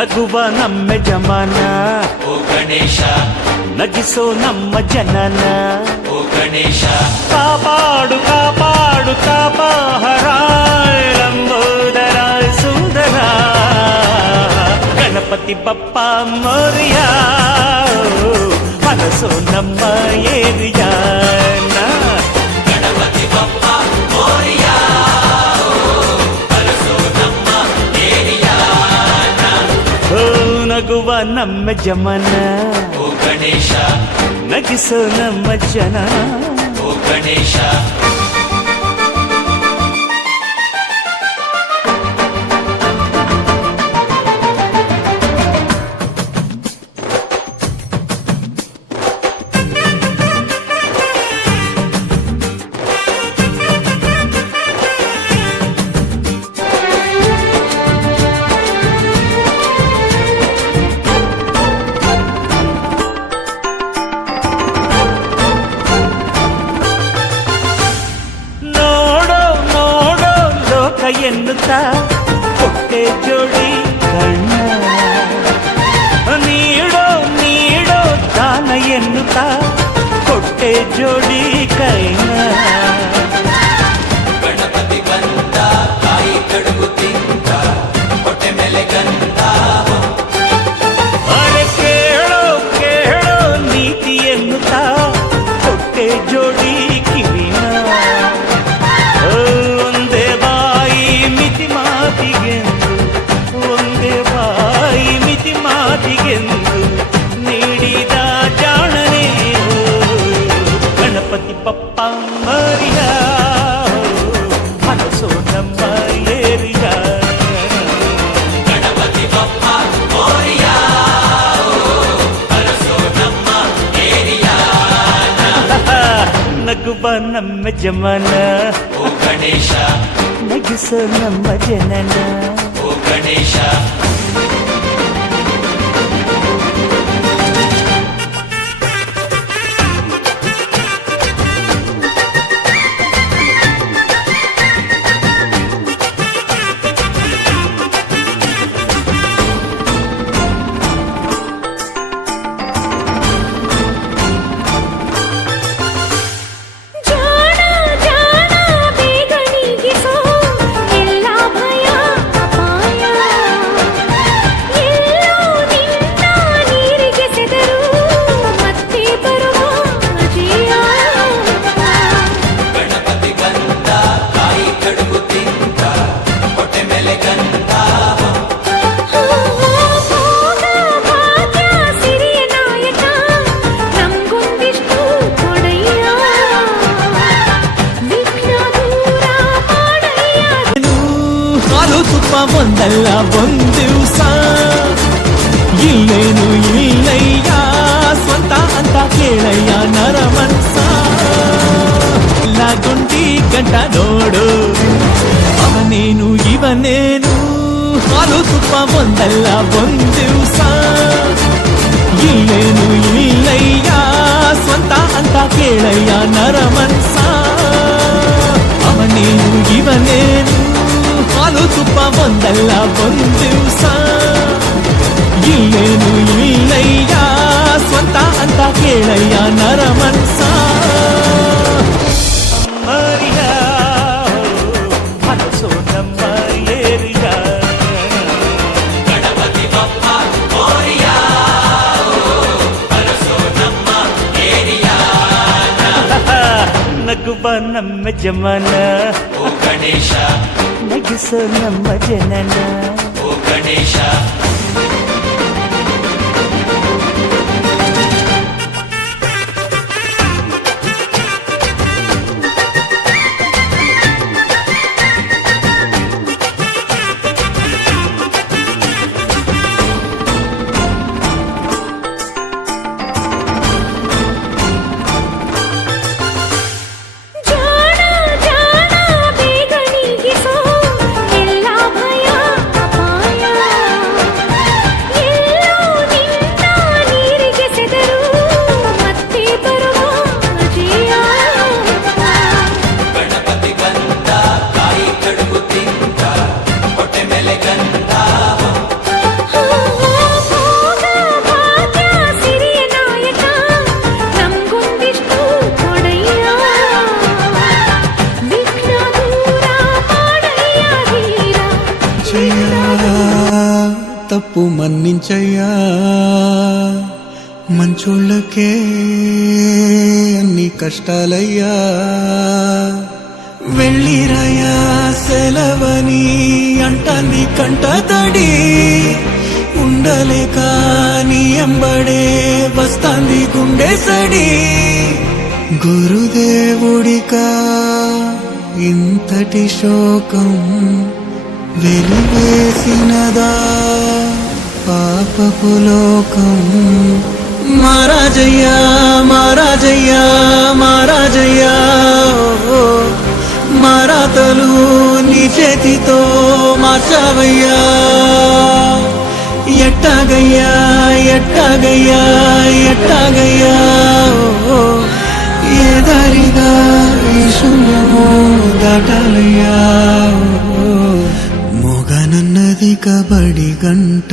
ನಗುವ ನಮ್ಮ ಜಮಾನ ಓ ಗಣೇಶ, ನಗಿಸೋ ನಮ್ಮ ಜನನ ಓ ಗಣೇಶ, ಕಾಪಾಡು ಕಾಪಾಡು ತಾಪಹರ ಲಂಬೋದರ ಸುಂದರ ಗಣಪತಿ ಬಪ್ಪ ಮೋರಿಯ ಮನಸ್ಸು ನಮ್ಮ ಏರಿಯಾನ ಗಣಪತಿ ಬಪ್ಪ ಮೋರಿಯ ಕಲಸೋ ನಮ್ಮ ಏರಿಯಾನ. ಓ ನಗುವ ನಮ್ಮ ಜಮನ ಓ ಗಣೇಶ, ನಗಿಸೋ ನಮ್ಮ ಜನ ಓ ಗಣೇಶ, ನೋಡೋ ನೋಡೋ ಲೋಕ ಎನ್ನುತ್ತಾ ಕೊಟ್ಟೆ ಜೋಡಿ ಕಣ್ಣ ನೀಡೋ ನೀಡೋ ದಾನ ಎನ್ನುತ್ತಾ ಕೊಟ್ಟೆ ಜೋಡಿ ಕೈನ ಗಣಪತಿ ಬಂದ ತಾಯಿ ಕಡುಬು ತಿಂದ ಹೊಟ್ಟೆ ಮೇಲೆ ಗಂಧ. ಅರೆ ಕೇಳೋ ಕೇಳೋ ನೀತಿ ಎನ್ನುತ್ತಾ ಕೊಟ್ಟೆ ಜೋಡಿ ಕಿವಿನ ಒಂದೇ ಬಾಯಿ ಮಿತಿ ಮಾತಿಗೆಂದು ಒಂದೇ ಬಾಯಿ ಮಿತಿ ಮಾತಿಗೆಂದು ನೀಡಿದ ಜಾಣನೆ ಗಣಪತಿ ಪಪ್ಪ ಮರಿಯ ಮನಸ್ಸು ನಮ್ಮ ಏರಿಯ ಗಣಪತಿ ಬಪ್ಪ ಮೋರಿಯ ಕಲಸೋ ನಮ್ಮ ಏರಿಯಾನ. ನಗುವ ನಮ್ಮ ಜಮನ ಓ ಗಣೇಶ, ನಗಿಸೋ ನಮ್ಮ ಜನನ ಓ ಗಣೇಶ, ಜಾಣ ಜಾಣ ಬೇಗ ನೀಗಿಸೋ ಎಲ್ಲ ಭಯ ಅಪಾಯ ಎಲ್ಲೋ ನಿನ್ನ ನೀರಿಗೆ ಸೆದರು ಮತ್ತೆ ಬರುವ ಅಜಯ. ಗಣಪತಿ ಬಂದ ತಾಯಿ ಕಡುಬು ತಿಂದ ಹೊಟ್ಟೆ ಮೇಲೆ ಗಂಧ. ಭೋಗ ಭಾಗ್ಯ ಸಿರಿಯ ನಾಯಕ ನಮ್ಗೊಂದಿಷ್ಟು ಕೊಡಯ್ಯ ವಿಘ್ನ ದೂರ ಮಾಡಯ್ಯ. ಹಾಲು ತುಪ್ಪ ಒಂದಲ್ಲ ಒಂದಿವ್ಸ ಇಲ್ಲೇನು ಇಲ್ಲಯ್ಯ ಸ್ವಂತ ಅಂತ ಕೇಳಯ್ಯ ನರ ಮನ್ಸ ಇಲ್ಲ ಗುಂಡಿ ಗಂಟ ನೋಡು ಅವನೇನು ಇವನೇನು ಹಾಲು ತುಪ್ಪ ಒಂದಲ್ಲ ಒಂದಿವ್ಸ ಇಲ್ಲೇನು ಇಲ್ಲಯ್ಯ ಸ್ವಂತ ಅಂತ ಕೇಳಯ್ಯ ನರ ಮನ್ಸ ಅವನೇನು ಇವನೇನು ಹಾಲು ತುಪ್ಪ ಒಂದಲ್ಲ ಒಂದಿವ್ಸ ಇಲ್ಲೇನು ಇಲ್ಲಯ್ಯ ಸ್ವಂತ ಅಂತ ಕೇಳಯ್ಯ ನರ ಮನ್ಸ ಮರಿಯ ಮನಸ್ಸು ನಮ್ಮ ಏರಿಯ ಗಣಪತಿ ಬಪ್ಪ ಮೋರಿಯ ಕಲಸೋ ನಮ್ಮ ಏರಿಯಾನ. ನಗುವ ನಮ್ಮ ಜಮನ ಓ ಗಣೇಶ, ನಗಿಸೋ ನಮ್ಮ ಜನನ ಓ ಗಣೇಶ, ಜಾಣ ಜಾಣ ಬೇಗ ನೀಗಿಸೋ ಎಲ್ಲ ಭಯ ಅಪಾಯ క్షమించయ్యా తప్పు మన్నించయ్యా మంచోళ్ళకే అన్ని కష్టాలయ్యా వెళ్ళిరయ్యా సెలవని అంటాంది కంట తడి ఉండలేక నీ ఎంబడే వస్తాంది గుండె సడి గురుదేవుడికా ఇంతటి శోకం వెలివేసినదా పాపపు లోకం మహారాజయ్యా మహారాజయ్యా మహారాజయ్యా ఓ మారాతలు నీ చేతితో మార్చావయ్యా ఎట్టాగయ్యా ఎట్టాగయ్యా ఎట్టాగయ్యా ఓ ఏ దారిగా ఈ శూన్యము దాటాలయ్యా మోగనన్నది కబడి గంట